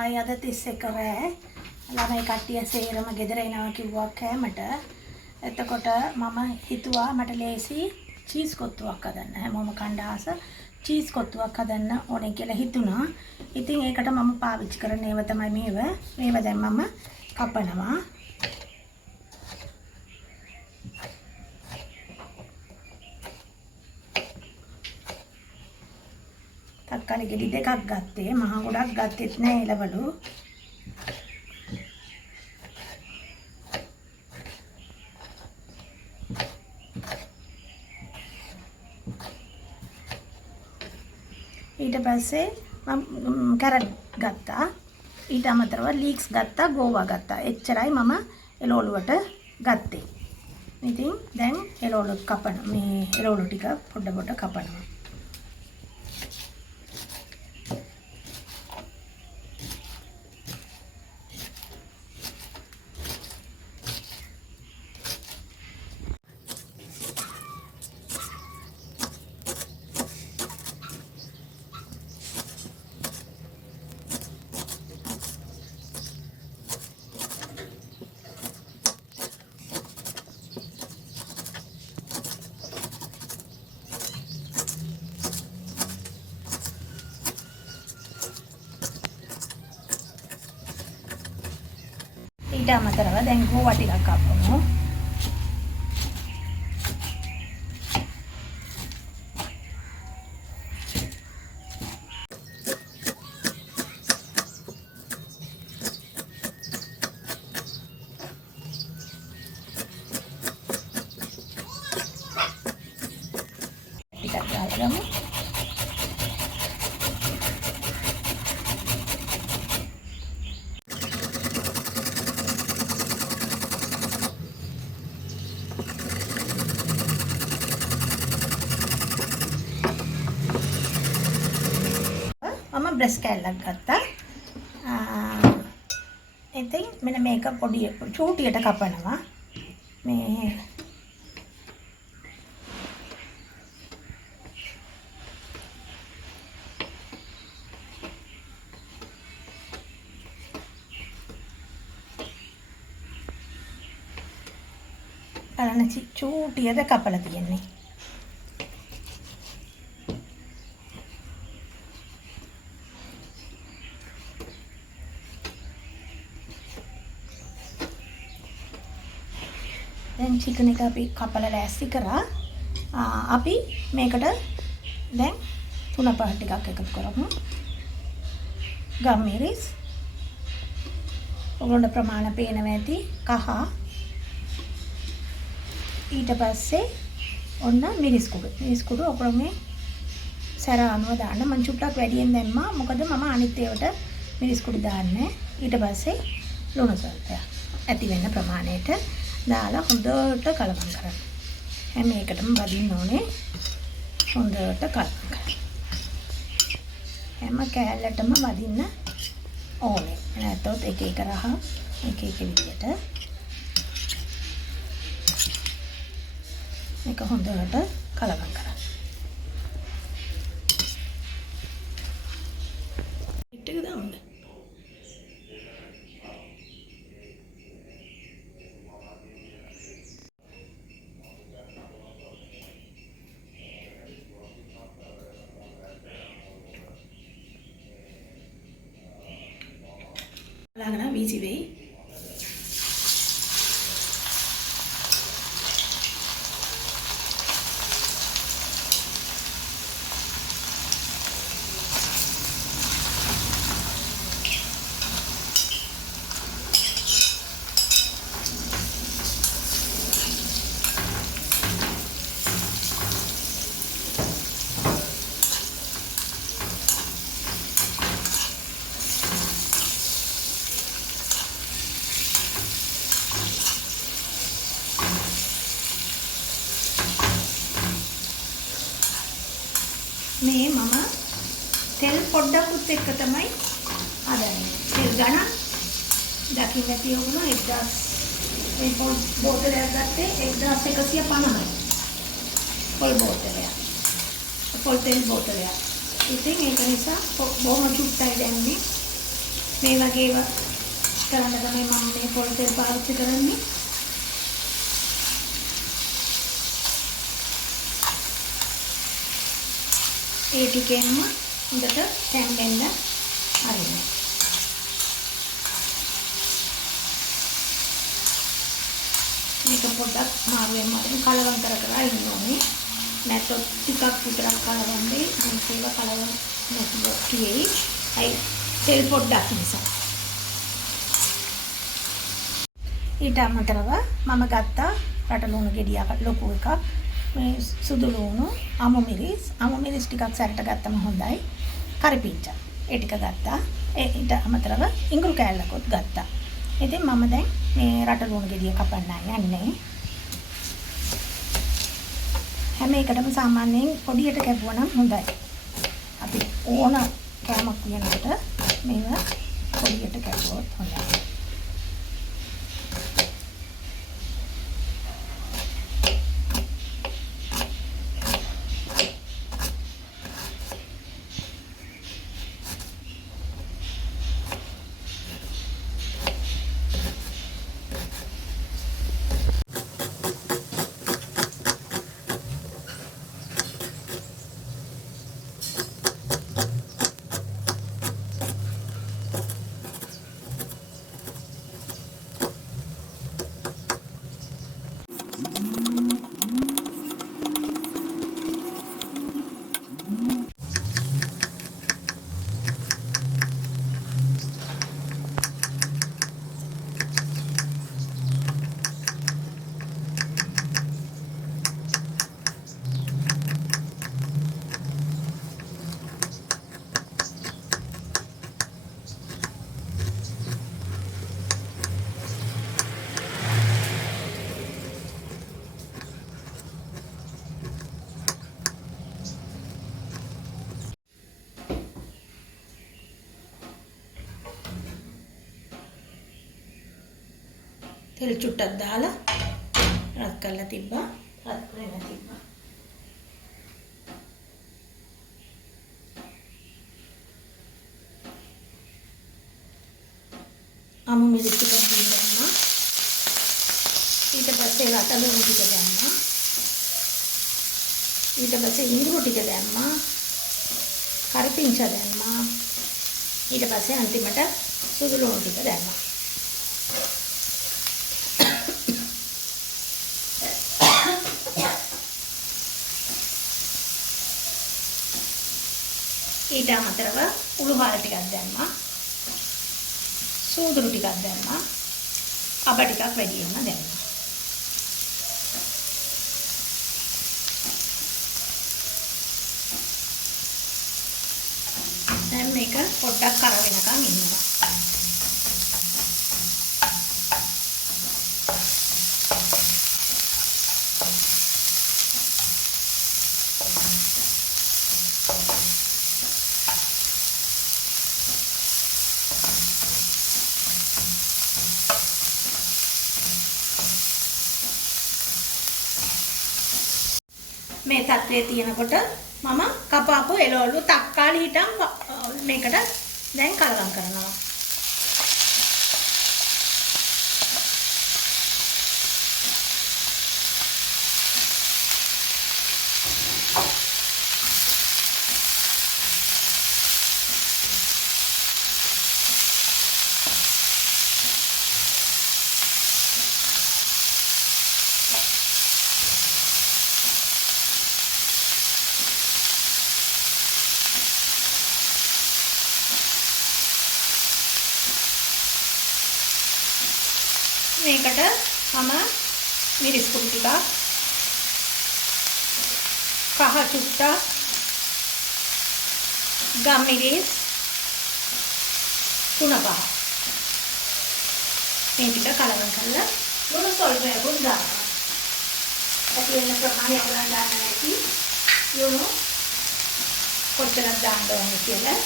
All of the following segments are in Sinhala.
ආය අද 31 රෑ ළමයි කට්ටිය සේරම ගෙදර එනවා කිව්වා කෑමට. එතකොට මම හිතුවා මට ලේසි චීස් කොත්තුවක් හදන්න. හැමෝම කන්න ආස චීස් කොත්තුවක් හදන්න ඕනේ කියලා හිතුණා. ඉතින් ඒකට මම පාවිච්චි කරන ඒවා තමයි මේව දැන් මම කපනවා. තක්කාලි ගෙඩි දෙකක් ගත්තේ. මහ ගොඩක් ගත්තෙත් නෑ එළවලු. ඊට පස්සේ මම කැරට් ගත්තා. ඊට අමතරව ලීක්ස් ගත්තා, ගෝවා ගත්තා. එච්චරයි මම එළවලුවට ගත්තේ. ඉතින් දැන් එළවලු කපන මේ එළවලු ටික පොඩ කපනවා. ඊට අමතරව දැන් ගෝවා ටිකක් කපමු. ටිකක් දාගමු. මම බ්‍රෙස් කෑල්ලක් ගත්තා. ඉතින් මෙන්න මේක පොඩි චූටියට කපනවා. මේ බලන්න චූටියට කපලා තියෙන්නේ. දැන් චිකන් එක අපි කපලා ලෑස්ති කරා. අපි මේකට දැන් තුන පහ ටිකක් එකතු කරමු. ගම්මිරිස් ඔයගොල්ලන්ට ප්‍රමාණ පේනවා ඇති. කහ. ඊට පස්සේ ඔන්න මිරිස් කුඩු ඔක්කොම මේ සැර අනුව දාන්න. මම චුට්ටක් වැඩියෙන් දැම්මා. මොකද මම අනිත් ඒවට මිරිස් කුඩු දාන්නේ. ඊට පස්සේ ලුණු සල්පය ඇති වෙන්න ප්‍රමාණයට දාලා හොඳට කලවම් කරන්න. හැම එකටම වදින්න ඕනේ. හොඳට කලවම් කරන්න. හැම කෑල්ලටම වදින්න ඕනේ. නැත්නම් එක එක රහ එක එක විදියට මේක හොඳට කලවම් කරන්න. පිටක දාන්න. Lankan easy way. මේ මම තෙල් පොඩ්ඩකුත් එක්ක තමයි හදන්නේ. තෙල් ගණන් දකින්න නැති වුණා 1000 මේ පොල් බෝතලයක් ගත්තේ 1150යි. පොල් බෝතලයක්. පොල් තෙල් බෝතලයක්. ඉතින් ඒක නිසා බොහොම චුට්ටයි දැම්මේ. මේ වගේම කරන්න තමයි මම මේ පොල් තෙල් පාවිච්චි කරන්නේ. ඒ ටිකෙන්ම හොඳට තැම්බෙන්න අරින්න. මේක පොඩ්ඩක් මාරුවෙන් කලවම් කර ඉන්න ඕනේ. නැත්නම් ටිකක් විතරක් කලවම් වෙයි. අනිත් ඒවා කලවම් නැතුව කියෙයි. අයි තෙල් පොඩ්ඩක් නිසා. ඊට අමතරව මම ගත්තා රට ලුණු ගෙඩියක් ලොකු එකක්. මේ සුදු ලුණු, අමු මිරිස් ටිකක් සැරට ගත්තම හොඳයි. කරපිංචා ඒ ටික ගත්තා. ඊට අමතරව ඉඟුරු කෑල්ලකුත් ගත්තා. ඉතින් මම දැන් මේ රට ලුණු ගෙඩිය කපන්න යන්නේ. හැම එකටම සාමාන්‍යයෙන් පොඩියට කැපුවා නම් හොඳයි. අපි ඕන කෑමක් වෙනකොට මේවා පොඩියට කැපුවොත් හොඳයි. තෙල් චුට්ටක් දාලා රත් කරලා තිබ්බා. රත් කරලා තිබ්බා. අමු මිරිස් ටික දැම්මා. ඊට පස්සේ රට ලුණු ටික දැම්මා. ඊට පස්සේ ඉඟුරු ටික දැම්මා. කරපිංචා දැම්මා. ඊට පස්සේ අන්තිමට සුදු ලුණු ටික දැම්මා. ඊට අමතරව උළුහාර ටිකක් දැම්මා. සූදුරු ටිකක් දැම්මා. අබ ටිකක් වැඩියෙන්ම දැම්මා. දැන් මේක පොඩ්ඩක් කර වෙනකන් ඉන්නවා. මේ තත්ත්වයේ තියෙනකොට මම කපාපු එළවලු තක්කාලි හිටන් මේකට දැන් කලවම් කරනවා. මේකට මම මිරිස් කුඩු ටිකක් කහ චුට්ටක් ගම්මිරිස් 3-5 මේ ටික කලවම් කරලා ලුණු සොල්පයකුත් දානවා. ඇති වෙන ප්‍රමාණය ඔයගොල්ලන් දාන්න නැති ලුණු කොච්චරක් දාන්න ඕනේ කියලා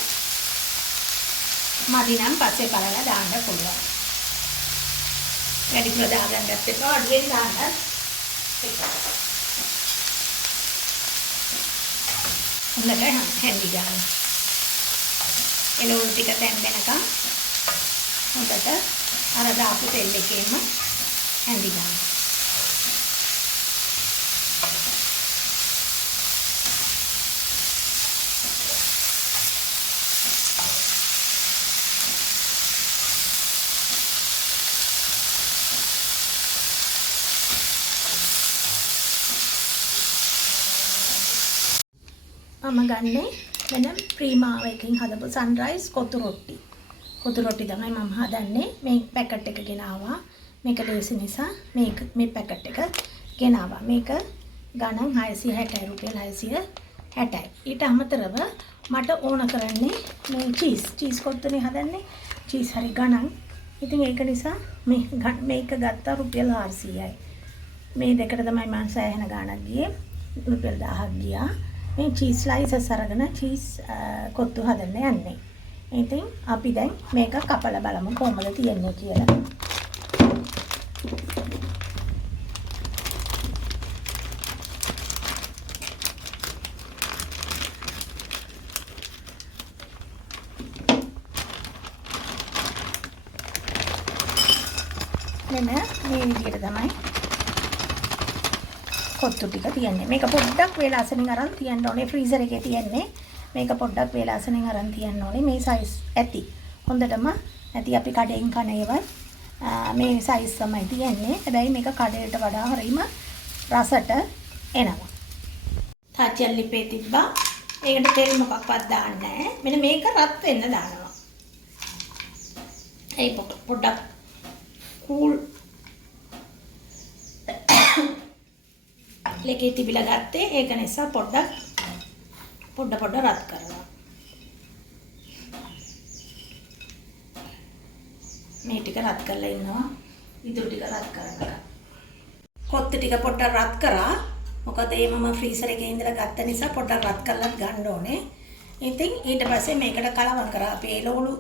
මදි නම් පස්සේ බලලා දාන්න පුළුවන්. වැඩිපුර දාගන්නත් එපා අඩුවෙන් දාන්නත් එපා. හොඳට හැන්දි ගන්න. එළවලු ටික තැම්බෙනකම් හොඳට අර දාපු තෙල් එකේම ඇඳි ගන්න. මම ගන්නේ වෙන ප්‍රීමාවකින් හදපු සන්රයිස් කොත්තු රොටි. කොත්තු රොටි තමයි මම හදන්නේ. මේ පැකට් එක ගෙනාවා. මේක ලේසි නිසා මේ පැකට් එක ගෙනාවා. මේක ගණන් 660 රුපියල් 660යි. ඊට අමතරව මට ඕන කරන්නේ මේ චීස් කොත්තුනේ හදන්නේ. චීස් හරි ගණන්. ඉතින් ඒක නිසා මේක ගත්තා රුපියල් 400යි. මේ දෙකට තමයි මම සෑහෙන ගාණක් ගියේ. රුපියල් 1000ක් ගියා. මේ චීස් ස්ලයිසස් අරගෙන චීස් කොත්තු හදන්න යන්නේ. ඉතින් අපි දැන් මේක කපලා බලමු කොහොමද තියන්නේ කියලා. මෙන්න මේ විදිහට තමයි කොත්තු ටික තියන්නේ. මේක පොඩ්ඩක් වේලාසනින් අරන් තියන්න ඕනේ. ෆ්‍රීසර් එකේ තියන්නේ. මේක පොඩ්ඩක් වේලාසනින් අරන් තියන්න ඕනේ. මේ සයිස් ඇති. හොඳටම ඇති අපි කඩෙන් කන ඒවා මේ සයිස් තමයි තියන්නේ. හැබැයි මේක කඩේට වඩා හරීම රසට එනවා. තාච්චල් ලිපේ තිබ්බා. ඒකට තෙල් මොකක්වත් දාන්නේ නැහැ. මෙන්න මේක රත් වෙන්න දානවා. ඒ පොඩ්ඩක් කූල් ලේකේ තිබිලා ගත්තේ. ඒක නිසා පොඩ රත් කරනවා. මේ ටික රත් කරලා ඉන්නවා. ඉතුරු ටික රත් කරනවා. කොත්තු ටික පොඩ්ඩක් රත් කරා. මොකද ඒ මම ෆ්‍රීසර් එකේ ඉඳලා ගත්ත නිසා පොඩ්ඩක් රත් කරලත් ගන්න ඕනේ. ඉතින් ඊට පස්සේ මේකට කලවම් කරා. අපි එළවලු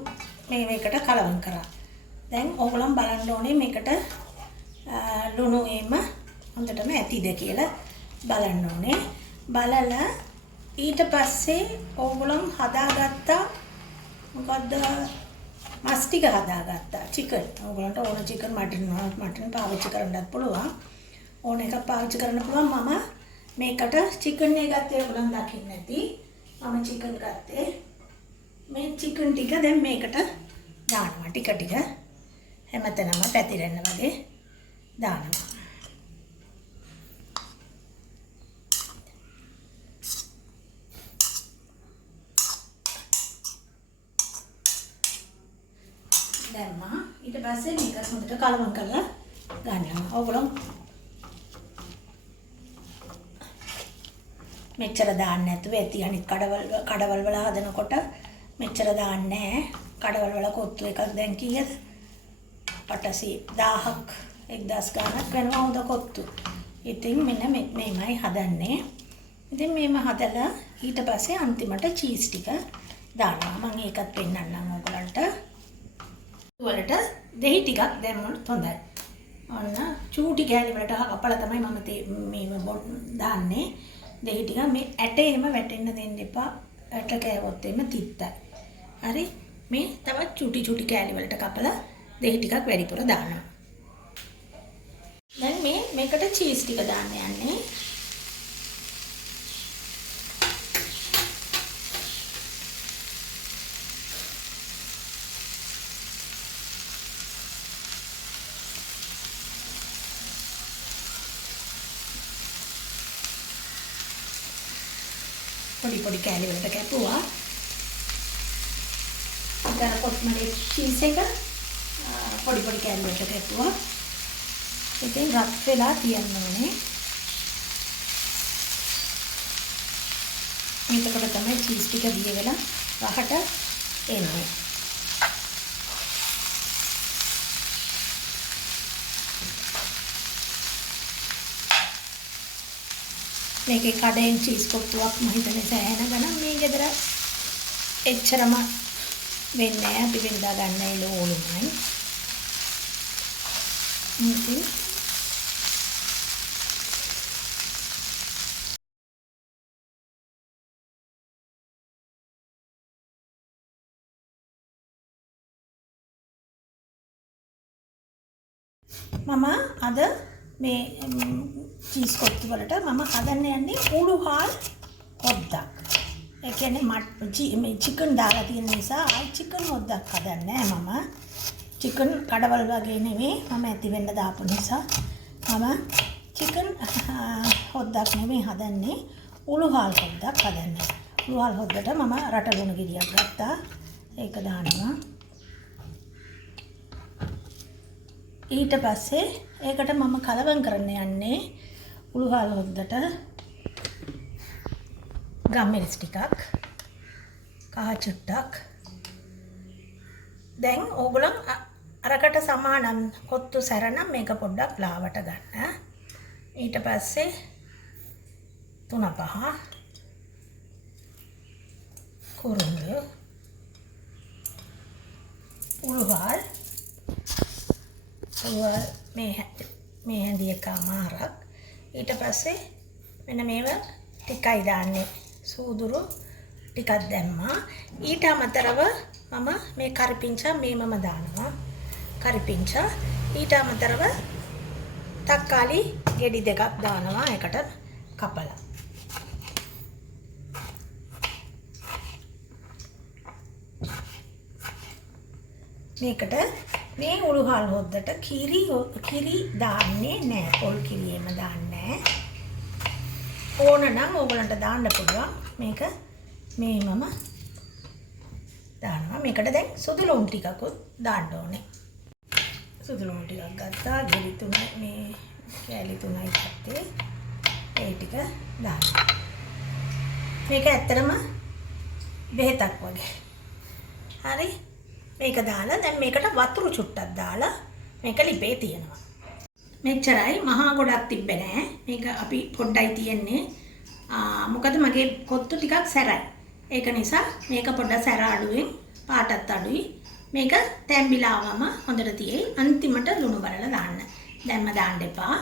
මේකට කලවම් කරා. දැන් ඕගොල්ලෝ බලන්න ඕනේ මේකට ලුණු එම හොඳටම ඇතිද කියලා බලන්න ඕනේ. බලලා ඊට පස්සේ ඕගොල්ලෝ හදාගත්තා මොකද්ද මස් ටික හදාගත්තා. චිකන්. ඕගොල්ලන්ට ඕන චිකන් මටන් පාවිච්චි කරන්නත් පුළුවන්. ඕන එකක් පාවිච්චි කරන්න පුළුවන්. මම මේකට චිකන් එක ගත්තේ ඕගොල්ලන් දකින්න ඇති. මම චිකන් ගත්තේ. මේ චිකන් ටික දැන් මේකට දානවා. ටික හැමතැනම පැතිරෙන්න වගේ දානවා. දැම්මා. ඊට පස්සේ මේක හොඳට කලවම් කරලා ගන්නවා. ඕගොල්ලෝ මෙච්චර දාන්න නැතුව ඇති. අනිත් කඩවල් වල හදනකොට මෙච්චර දාන්නේ නැහැ. කඩවල් වල කොත්තු එකක් දැන් කීයද? 1000ක් 1000 ගානක් වෙනවා හොඳ කොත්තු. ඉතින් මෙන්න මේමයි හදන්නේ. ඉතින් මේම හදලා ඊට පස්සේ අන්තිමට චීස් ටික දානවා. මම ඒකත් පෙන්නන්නම් ඔයගලන්ට. වලට දෙහි ටිකක් දැම්මොත් හොඳයි. ඔන්න චූටි කෑලි වලට කපලා තමයි මම මේ දාන්නේ. දෙහි ටික මේ ඇටේම වැටෙන්න දෙන්න එපා. ඇට කෑවොත් එimhe තිත්තයි. හරි? මේ තවත් චූටි කෑලි වලට කපලා දෙහි ටිකක් වැඩිපුර දානවා. දැන් මේකට චීස් ටික දාන්න යන්නේ. පොඩි කෑලි වලට කැපුවා. ඊට කොත්මලේ චීස් එක පොඩි කෑලි වලට කැපුවා. ඉතින් රත් වෙලා තියන්න ඕනේ. මේකට තමයි චීස් ටික දිය වෙලා රහට එන්නේ. මේකේ කඩෙන් චීස් කොත්තුවක් මම හිතන්නේ සෑහෙන ගණන් මේ ගෙදර එච්චරම වෙන්නේ නැහැ. අපි වෙනදා ගන්න එළවලුමයි. ඉතින් මම අද මේ චීස් කොත්තු වලට මම හදන්න යන්නේ උළුහල් හොද්දක්. ඒ කියන්නේ මේ චිකන් දාලා තියෙන නිසා චිකන් හොද්දක් හදන්නේ මම. චිකන් කඩවල් වගේ නෙවෙයි මම ඇති වෙන්න දාපු නිසා මම චිකන් හොද්දක් නෙවෙයි හදන්නේ උළුහල් හොද්දක් හදන්නේ. උළුහල් හොද්දට මම රට ලුණු ගෙඩියක් ගත්තා. ඒක දානවා. ඊට පස්සේ ඒකට මම කලවම් කරන්න යන්නේ උළුහල් හොද්දට ගම්මිරිස් ටිකක් කහ චුට්ටක්. දැන් ඕගොල්ලන් අරකට සමාන කොත්තු සැරනම් මේක පොඩ්ඩක් ලාවට ගන්න. ඊට පස්සේ 3-5 කුරුඳු උළුහල් මේ හැඳි එකමාරක්. ඊට පස්සේ මෙන්න මේවා ටිකයි දාන්නේ. සූදුරු ටිකක් දැම්මා. ඊට අමතරව මම මේ කරිපිංචා මේමම දානවා. කරිපිංචා ඊට අමතරව තක්කාලි ගෙඩි දෙකක් දානවා එකට කපලා. මේකට මේ උළුහල් හොද්දට කිරි දාන්නේ නැහැ. පොල් කිරියෙම දාන්නේ නැහැ. ඕන නම් ඕගලන්ට දාන්න පුළුවන්. මේක මේමම දානවා. මේකට දැන් සුදු ලුණු ටිකකුත් දාන්න ඕනේ. සුදු ලුණු ටිකක් ගත්තා. ගෙඩි 3 මේ කෑලි 3යි ගත්තේ. ඒ ටික දාන්න. මේක ඇත්තටම බෙහෙතක් වගේ. හරි. මේක දාලා දැන් මේකට වතුරු චුට්ටක් දාලා මේක ලිපේ තියනවා. මෙච්චරයි. මහා ගොඩක් තිබ්බේ නෑ. මේක අපි පොඩ්ඩයි තියන්නේ. මොකද මගේ කොත්තු ටිකක් සැරයි. ඒක නිසා මේක පොඩ්ඩක් සැර අඩුවෙන් පාටත් අඩුයි. මේක තැම්බිලාවම හොඳට තියෙයි. අන්තිමට ලුණු බලලා දාන්න. දැම්ම දාන්න එපා.